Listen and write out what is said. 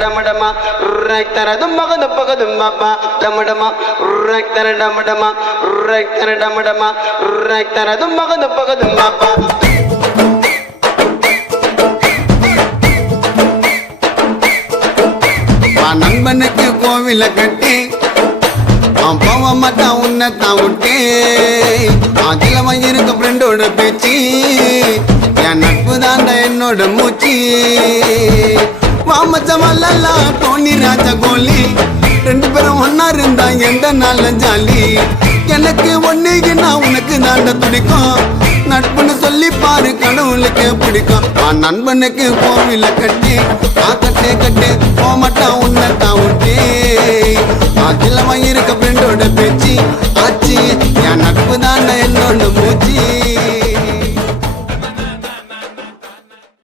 டமடமா ரக்தர தும்மக துப்பக தும்மப்பா டமடமா ரக்தர டமடமா ரக்தர டமடமா ரக்தர தும்மக துப்பக தும்மப்பா நண்பனுக்கு கோவில கட்டி போவ மாட்டான் உன்னத்தான் விட்டு அதிலமா இருக்க ஃப்ரெண்டோட பேச்சு என் நட்பு தாண்டா என்னோட மூச்சு வாமச்சமல்லா டோனி ராஜா கோலி ரெண்டு பேரும் ஒன்னா இருந்தா எந்த நாள்ல ஜாலி எனக்கு ஒன்னுக்குன்னா உனக்கு தாண்ட துடிக்கும் நட்புன்னு சொல்லி பாரு கடவுளுக்கு பிடிக்கும் நண்பனுக்கு கோவில கட்டி கட்டே கட்டே போமாட்டான் உன்னத்தான் விட்டு